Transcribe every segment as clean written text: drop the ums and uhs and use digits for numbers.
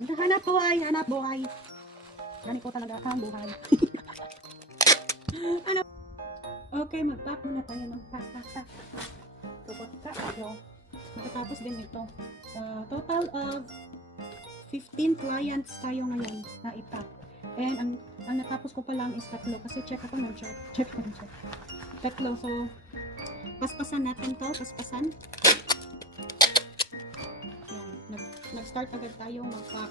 Hanap buhay, hanap buhay. Ganito talaga ang buhay. Hanap. Okay, mag-pack muna tayo ng pack. Kapag tayo, makatapos din ito. Total of 15 clients tayo ngayon na ipack. And ang natapos ko pa lang is 3 kasi check ako ng check. 3. So, paspasan natin to, paspasan. Yan, nag-start agad tayo mag-pack.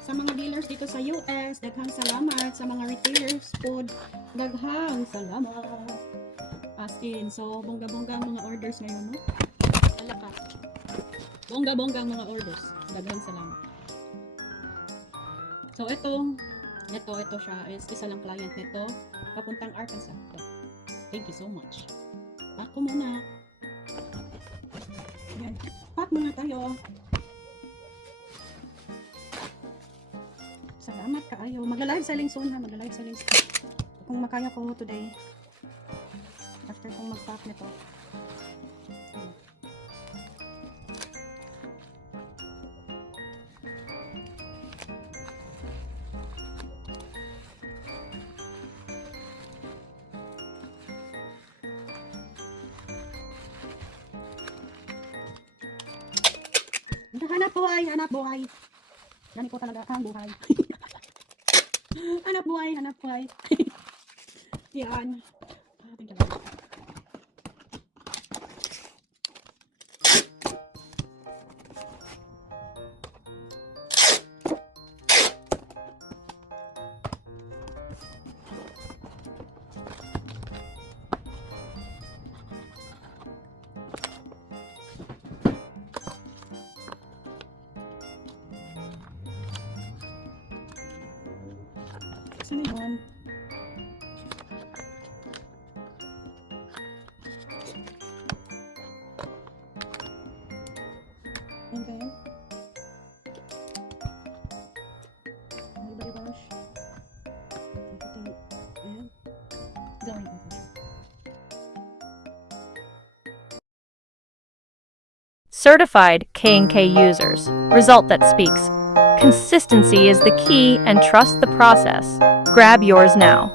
Sa mga dealers dito sa US, daghang salamat. Sa mga retailers food, daghang salamat. As in, so bongga-bongga ang mga orders ngayon, no? Alakas. Bongga-bongga ang mga orders. Daghang salamat. So ito siya is isa lang client nito papuntang Arkansas. So, thank you so much. Pack ko muna. Yan. Pack muna tayo. Salamat kaayo. Magla-live selling soon ha. Magla-live selling soon. Kung makaya ko today. After kong mag-pack nito. Hanap buhay, hanap buhay. Ganito talaga ang buhay. Hanap buhay, hanap buhay. Yan. Saan yun? And then, body wash. Ayan. Gawin natin siya. Certified K&K users. Result that speaks. Consistency is the key and trust the process. Grab yours now.